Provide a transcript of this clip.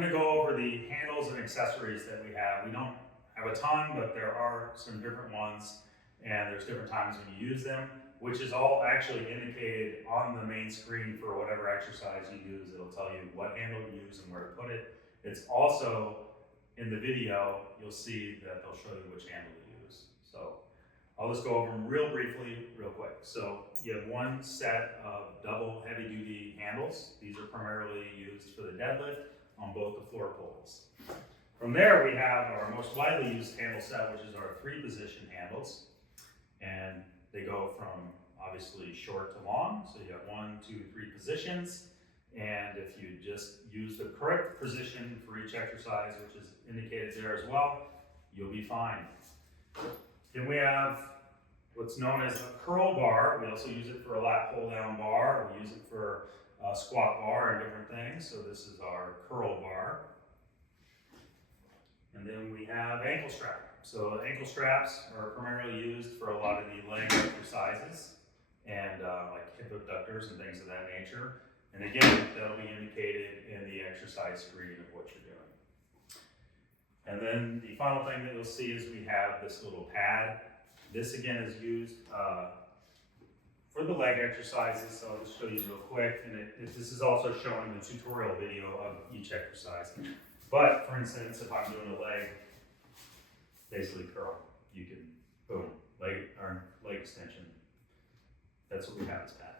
going to go over the handles and accessories that we have. We don't have a ton, but there are some different ones, and there's different times when you use them, which is all actually indicated on the main screen for whatever exercise you use. It'll tell you what handle to use and where to put it. It's also in the video, you'll see that they'll show you which handle to use. So I'll just go over them real briefly, real quick. So you have one set of double heavy duty handles. These are primarily used for the deadlift on both the floor pulls. From there, we have our most widely used handle set, which is our 3-position handles. And they go from obviously short to long. So you have 1, 2, 3 positions. And if you just use the correct position for each exercise, which is indicated there as well, you'll be fine. Then we have what's known as a curl bar. We also use it for a lat pull down bar. We use it for a squat bar and different things. So this is our curl bar. And then we have ankle strap. So ankle straps are primarily used for a lot of the leg exercises and like hip abductors and things of that nature. And again, that'll be indicated in the exercise screen of what you're doing. And then the final thing that you'll see is we have this little pad. This again is used for the leg exercises, so I'll just show you real quick. And this is also showing the tutorial video of each exercise. But for instance, if I'm doing a leg, basically curl, you can, boom, leg extension. That's what we have as pad.